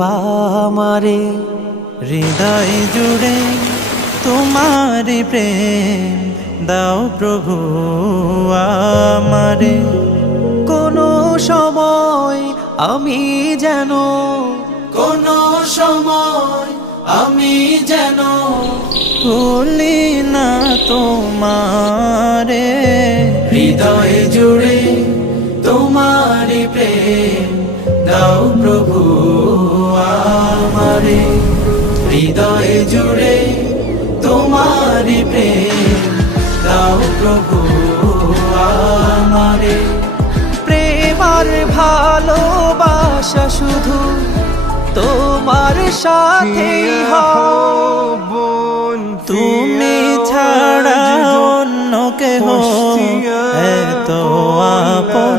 আমারে হৃদয় জুড়ে তোমার প্রেম দাও প্রভু আমারে। কোনো সময় আমি যেন ভুলি না তোমারে। হৃদয় জুড়ে তোমারি প্রেম দাও প্রভু আমারে। হৃদয় জুড়ে তোমারি প্রেম দাও প্রভু আমারে। প্রেম আর ভালোবাসা শুধু তোমার সাথেই হয়, তুমি ছাড়া অন্য কেহ এত আপন